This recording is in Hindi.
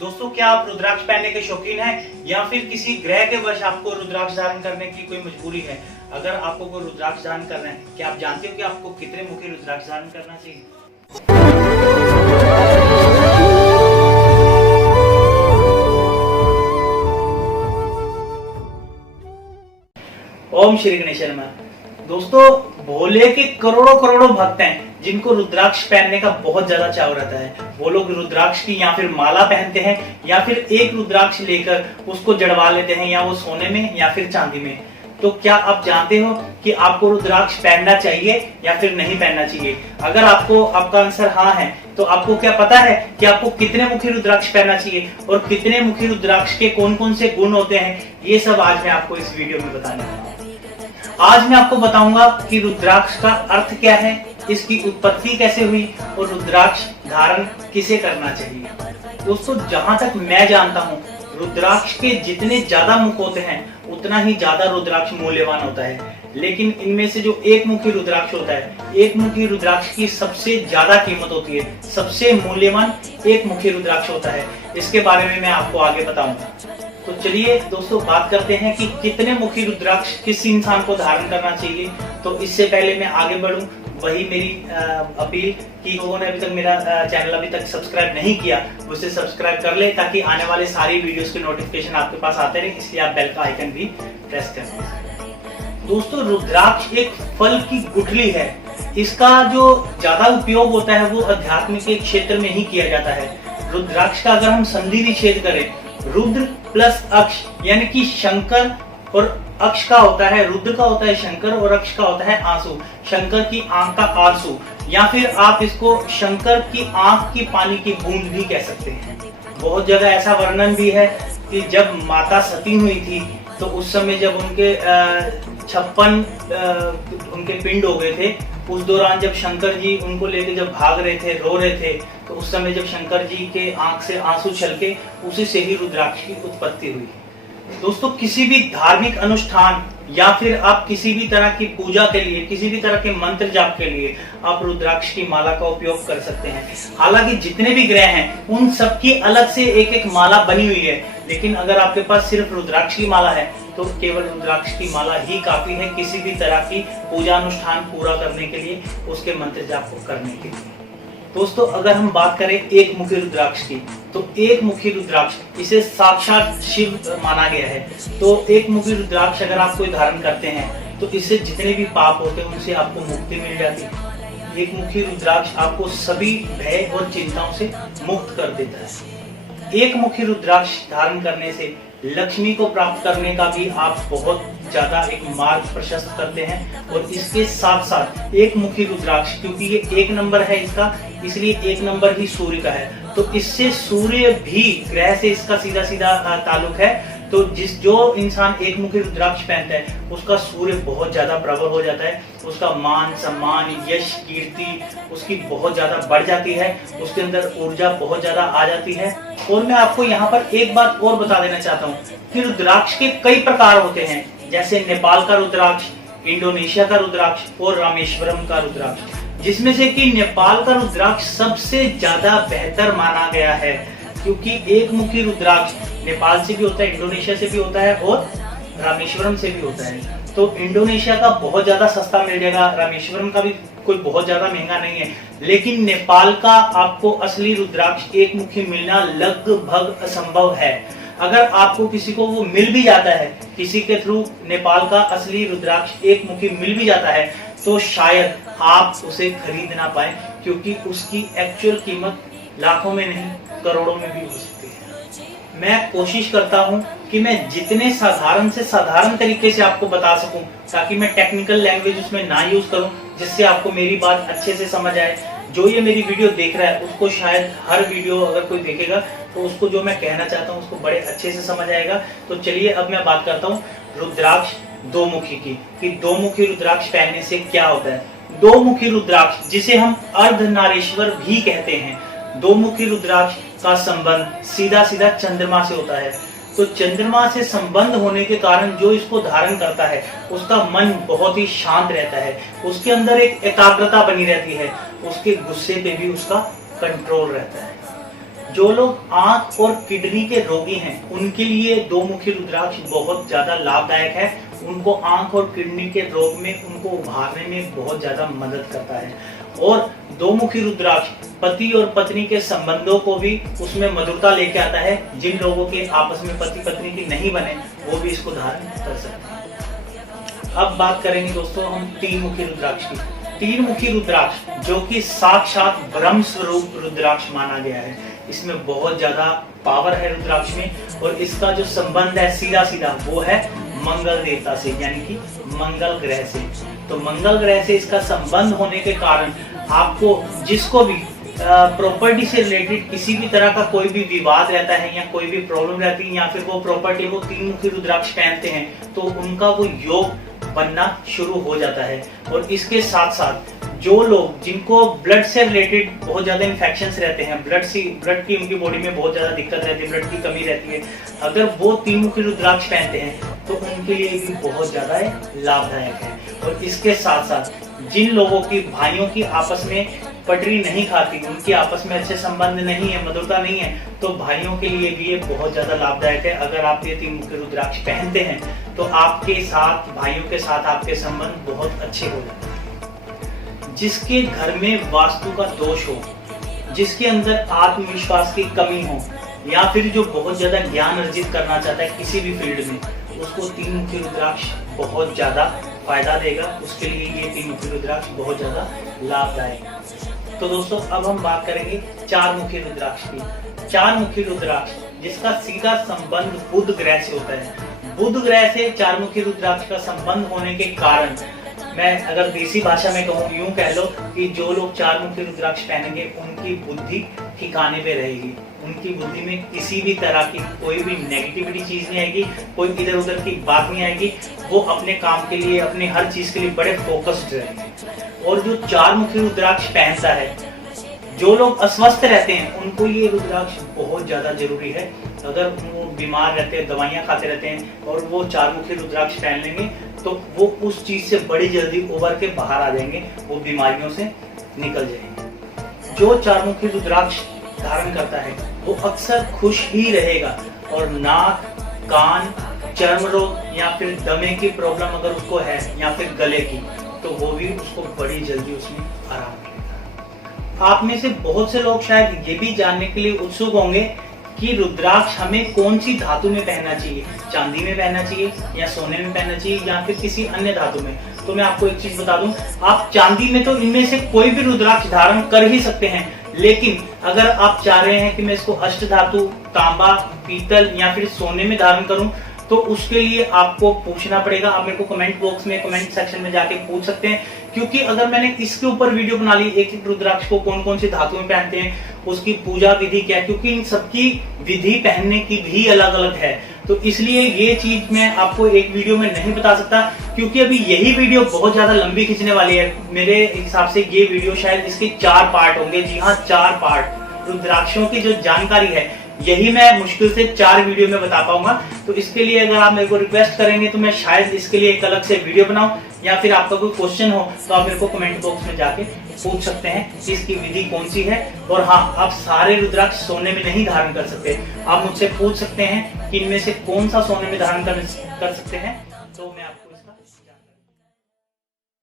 दोस्तों, क्या आप रुद्राक्ष पहनने के शौकीन हैं या फिर किसी ग्रह के वश आपको रुद्राक्ष धारण करने की कोई मजबूरी है? अगर आपको कोई रुद्राक्ष धारण करना है, क्या आप जानते हो कि आपको कितने मुखी रुद्राक्ष धारण करना चाहिए? ओम श्री गणेश नमः। दोस्तों, भोले के करोड़ों करोड़ों भक्त हैं जिनको रुद्राक्ष पहनने का बहुत ज्यादा चाव रहता है। वो लोग रुद्राक्ष की या फिर माला पहनते हैं या फिर एक रुद्राक्ष लेकर उसको जड़वा लेते हैं, या वो सोने में या फिर चांदी में। तो क्या आप जानते हो कि आपको रुद्राक्ष पहनना चाहिए या फिर नहीं पहनना चाहिए? अगर आपका आंसर हाँ है, तो आपको क्या पता है कि आपको कितने मुखी रुद्राक्ष पहनना चाहिए और कितने मुखी रुद्राक्ष के कौन कौन से गुण होते हैं? ये सब आज मैं आपको इस वीडियो में बताने वाला हूं। आज मैं आपको बताऊंगा कि रुद्राक्ष का अर्थ क्या है, इसकी उत्पत्ति कैसे हुई और रुद्राक्ष धारण किसे करना चाहिए। दोस्तों, जहां तक मैं जानता हूं, रुद्राक्ष के जितने ज्यादा मुख होते हैं उतना ही ज्यादा रुद्राक्ष मूल्यवान होता है। लेकिन इनमें से जो एक मुखी रुद्राक्ष होता है, एक मुखी रुद्राक्ष की सबसे ज्यादा कीमत होती है। सबसे मूल्यवान एक मुखी रुद्राक्ष होता है। इसके बारे में मैं आपको आगे बताऊंगा। तो चलिए दोस्तों, बात करते हैं कि कितने मुखी रुद्राक्ष किस इंसान को धारण करना चाहिए। तो इससे पहले मैं आगे बढ़ूं, वही मेरी अपील कि लोगों ने अभी तक मेरा चैनल अभी तक सब्सक्राइब नहीं किया, उसे सब्सक्राइब कर ले ताकि आने वाले सारी वीडियोस के नोटिफिकेशन आपके पास आते रहे। इसलिए आप बेल का आइकन भी प्रेस कर दें। दोस्तों, रुद्राक्ष एक फल की गुठली है। इसका जो ज्यादा उपयोग होता है वो अध्यात्म के क्षेत्र में ही किया जाता है। रुद्राक्ष का अगर हम संधि निषेध करें, रुद्र प्लस अक्ष यानी कि शंकर, और अक्ष का होता है, रुद्र का होता है शंकर और अक्ष का होता है आंसू। शंकर की आंख का आंसू, या फिर आप इसको शंकर की आंख की पानी की बूंद भी कह सकते हैं। बहुत जगह ऐसा वर्णन भी है कि जब माता सती हुई थी तो उस समय जब उनके 56 उनके पिंड हो गए थे, उस दौरान जब शंकर जी उनको लेके जब भाग रहे थे, रो रहे थे, तो उस समय जब शंकर जी के आंख से आंसू छलके, उसी से ही रुद्राक्ष की उत्पत्ति हुई। दोस्तों, किसी भी धार्मिक अनुष्ठान या फिर आप किसी भी तरह की पूजा के लिए, किसी भी तरह के मंत्र जाप के लिए आप रुद्राक्ष की माला का उपयोग कर सकते हैं। हालांकि जितने भी ग्रह हैं उन सबकी अलग से एक एक माला बनी हुई है, लेकिन अगर आपके पास सिर्फ रुद्राक्ष की माला है तो केवल रुद्राक्ष की माला ही काफी है किसी भी तरह की पूजा अनुष्ठान पूरा करने के लिए, उसके मंत्र जाप को करने के लिए। दोस्तों, अगर हम बात करें एक मुखी रुद्राक्ष की, तो एक मुखी रुद्राक्ष, इसे साक्षात शिव माना गया है। तो एक मुखी रुद्राक्ष अगर आप कोई धारण करते हैं तो इससे जितने भी पाप होते हैं उनसे आपको मुक्ति मिल जाती है। एक मुखी रुद्राक्ष आपको सभी भय और चिंताओं से मुक्त कर देता है। एक मुखी रुद्राक्ष धारण करने से लक्ष्मी को प्राप्त करने का भी आप बहुत ज्यादा एक मार्ग प्रशस्त करते हैं। और इसके साथ साथ एक मुखी रुद्राक्ष, क्योंकि ये एक नंबर है इसका, इसलिए एक नंबर ही सूर्य का है, तो इससे सूर्य भी ग्रह से इसका सीधा सीधा ताल्लुक है। तो जो इंसान एक मुखी रुद्राक्ष पहनता है उसका सूर्य बहुत ज्यादा प्रबल हो जाता है, उसका मान सम्मान यश कीर्ति उसकी बहुत ज्यादा बढ़ जाती है, उसके अंदर ऊर्जा बहुत ज्यादा आ जाती है। और मैं आपको यहाँ पर एक बात और बता देना चाहता हूँ कि रुद्राक्ष के कई प्रकार होते हैं, जैसे नेपाल का रुद्राक्ष, इंडोनेशिया का रुद्राक्ष और रामेश्वरम का रुद्राक्ष, जिसमें से कि नेपाल का रुद्राक्ष सबसे ज्यादा बेहतर माना गया है, क्योंकि एक मुखी रुद्राक्ष नेपाल से भी होता है, इंडोनेशिया से भी होता है और रामेश्वरम से भी होता है। तो इंडोनेशिया का बहुत ज्यादा सस्ता मिल जाएगा, रामेश्वरम का भी कोई बहुत ज्यादा महंगा नहीं है, लेकिन नेपाल का आपको असली रुद्राक्ष एक मुखी मिलना लगभग असंभव है। अगर आपको किसी को वो मिल भी जाता है, किसी के थ्रू नेपाल का असली रुद्राक्ष एक मुखी मिल भी जाता है, तो शायद आप उसे खरीद ना पाए, क्योंकि उसकी एक्चुअल कीमत लाखों में नहीं करोड़ों में भी हो सकती है। मैं कोशिश करता हूं कि मैं जितने साधारण से साधारण तरीके से आपको बता सकूं, ताकि मैं टेक्निकल लैंग्वेज उसमें ना यूज करूं, जिससे आपको मेरी बात अच्छे से समझ आए। जो ये मेरी वीडियो देख रहा है उसको शायद हर वीडियो अगर कोई देखेगा तो उसको जो मैं कहना चाहता हूँ उसको बड़े अच्छे से समझ आएगा। तो चलिए अब मैं बात करता हूँ रुद्राक्ष दो मुखी की, कि दो मुखी रुद्राक्ष पहनने से क्या होता है। दो मुखी रुद्राक्ष, जिसे हम अर्धनारीश्वर भी कहते हैं, दो मुखी रुद्राक्ष का संबंध सीधा सीधा चंद्रमा से होता है। तो चंद्रमा से संबंध होने के कारण जो इसको धारण करता है उसका मन बहुत ही शांत रहता है, उसके अंदर एक एकाग्रता बनी रहती है, उसके गुस्से पे भी उसका कंट्रोल रहता है। जो लोग आंख और किडनी के रोगी हैं उनके लिए दो मुखी रुद्राक्ष बहुत ज्यादा लाभदायक है। उनको आंख और किडनी के रोग में उनको उभारने में बहुत ज्यादा मदद करता है। और दो मुखी रुद्राक्ष पति और पत्नी के संबंधों को भी उसमें मधुरता लेके आता है। जिन लोगों के आपस में पति पत्नी की नहीं बने वो भी इसको धारण कर सकते हैं। अब बात करेंगे दोस्तों हम तीन मुखी रुद्राक्ष की। तीन मुखी रुद्राक्ष जो कि साक्षात ब्रह्म स्वरूप रुद्राक्ष माना गया है। इसमें बहुत ज्यादा पावर है रुद्राक्ष में और इसका जो संबंध है सीधा सीधा वो है मंगल देवता से, यानी कि मंगल ग्रह से। तो मंगल ग्रह से इसका संबंध होने के कारण आपको जिसको भी प्रॉपर्टी से रिलेटेड किसी भी तरह का कोई भी विवाद रहता है या कोई भी प्रॉब्लम रहती है या फिर वो प्रॉपर्टी वो तीन मुखी रुद्राक्ष पहनते हैं तो उनका वो योग बनना शुरू हो जाता है। और इसके साथ साथ जो लोग जिनको ब्लड से रिलेटेड बहुत ज्यादा इन्फेक्शंस रहते हैं, ब्लड की उनकी बॉडी में बहुत ज्यादा दिक्कत रहती है, ब्लड की कमी रहती है, अगर वो तीन मुखी रुद्राक्ष पहनते हैं तो उनके लिए भी बहुत ज्यादा लाभदायक है। और इसके साथ साथ जिन लोगों की भाइयों की आपस में पटरी नहीं खाती, उनकी आपस में अच्छे संबंध नहीं है, मधुरता नहीं है, तो भाइयों के लिए भी ये बहुत ज्यादा लाभदायक है। अगर आप ये तीन मुखी रुद्राक्ष पहनते हैं तो आपके साथ भाइयों के साथ आपके संबंध बहुत अच्छे हो जाते हैं। जिसके घर में वास्तु का दोष हो, जिसके अंदर आत्मविश्वास की कमी हो या फिर जो बहुत ज्यादा ज्ञान अर्जित करना चाहता है किसी भी फील्ड में, उसको तीन मुखी रुद्राक्ष बहुत ज्यादा फायदा देगा। उसके लिए ये तीन मुखी रुद्राक्ष बहुत ज्यादा लाभदायक है। तो दोस्तों अब हम बात करेंगे चार मुखी रुद्राक्ष की। चार मुखी रुद्राक्ष जिसका सीधा संबंध बुध ग्रह से होता है। बुध ग्रह से चार मुखी रुद्राक्ष का संबंध होने के कारण मैं अगर देसी भाषा में कहूँ यूं कह लो कि जो लोग चार मुखी रुद्राक्ष पहनेंगे उनकी बुद्धि ठिकाने पे रहेगी। उनकी बुद्धि में किसी भी तरह की कोई भी नेगेटिविटी चीज नहीं आएगी, कोई इधर उधर की बात नहीं आएगी। वो अपने काम के लिए अपने हर चीज के लिए बड़े फोकस्ड रहेंगे। और जो चार मुखी रुद्राक्ष पहनता है, जो लोग अस्वस्थ रहते हैं उनको ये रुद्राक्ष बहुत ज्यादा जरूरी है। अगर वो बीमार रहते हैं, दवाइयां खाते रहते हैं और वो चार मुखी रुद्राक्ष पहन लेंगे तो वो उस चीज से बड़ी जल्दी उभर के बाहर आ जाएंगे, वो बीमारियों से निकल जाएंगे। जो चार मुखी रुद्राक्ष धारण करता है वो अक्सर खुश ही रहेगा और नाक, कान, चर्म रोग या फिर दमे की प्रॉब्लम अगर उसको है या फिर गले की, तो वो भी उसको बड़ी जल्दी उसमें आराम मिलेगा। आप में से बहुत से लोग शायद ये भी जानने के लिए उत्सुक होंगे कि रुद्राक्ष हमें कौन सी धातु में पहनना चाहिए, चांदी में पहनना चाहिए या सोने में पहनना चाहिए या फिर किसी अन्य धातु में। तो मैं आपको एक चीज बता दूं, आप चांदी में तो इनमें से कोई भी रुद्राक्ष धारण कर ही सकते हैं, लेकिन अगर आप चाह रहे हैं कि मैं इसको अष्ट धातु, तांबा, पीतल या फिर सोने में धारण करूं तो उसके लिए आपको पूछना पड़ेगा। आप मेरे को कमेंट बॉक्स में, कमेंट सेक्शन में जाके पूछ सकते हैं, क्योंकि अगर मैंने इसके ऊपर वीडियो बना ली एक एक रुद्राक्ष को कौन कौन सी धातु में पहनते हैं, उसकी पूजा विधि क्या है, क्योंकि इन सबकी विधि पहनने की भी अलग अलग है। तो इसलिए ये चीज मैं आपको एक वीडियो में नहीं बता सकता, क्योंकि अभी यही वीडियो बहुत ज्यादा लंबी खींचने वाली है। मेरे हिसाब से ये वीडियो शायद इसके 4 पार्ट होंगे। जी हाँ, 4 पार्ट। रुद्राक्षों की जो जानकारी है यही मैं मुश्किल से 4 वीडियो में बता पाऊंगा। तो इसके लिए अगर आप मेरे को रिक्वेस्ट करेंगे तो मैं शायद इसके लिए एक अलग से वीडियो बनाऊं, या फिर आपका कोई क्वेश्चन हो तो आप मेरे को कमेंट बॉक्स में जाके पूछ सकते हैं कि इसकी विधि कौन सी है। और हाँ, आप सारे रुद्राक्ष सोने में नहीं धारण कर सकते। आप मुझसे पूछ सकते हैं कि इनमें से कौन सा सोने में धारण कर सकते हैं, तो मैं आपको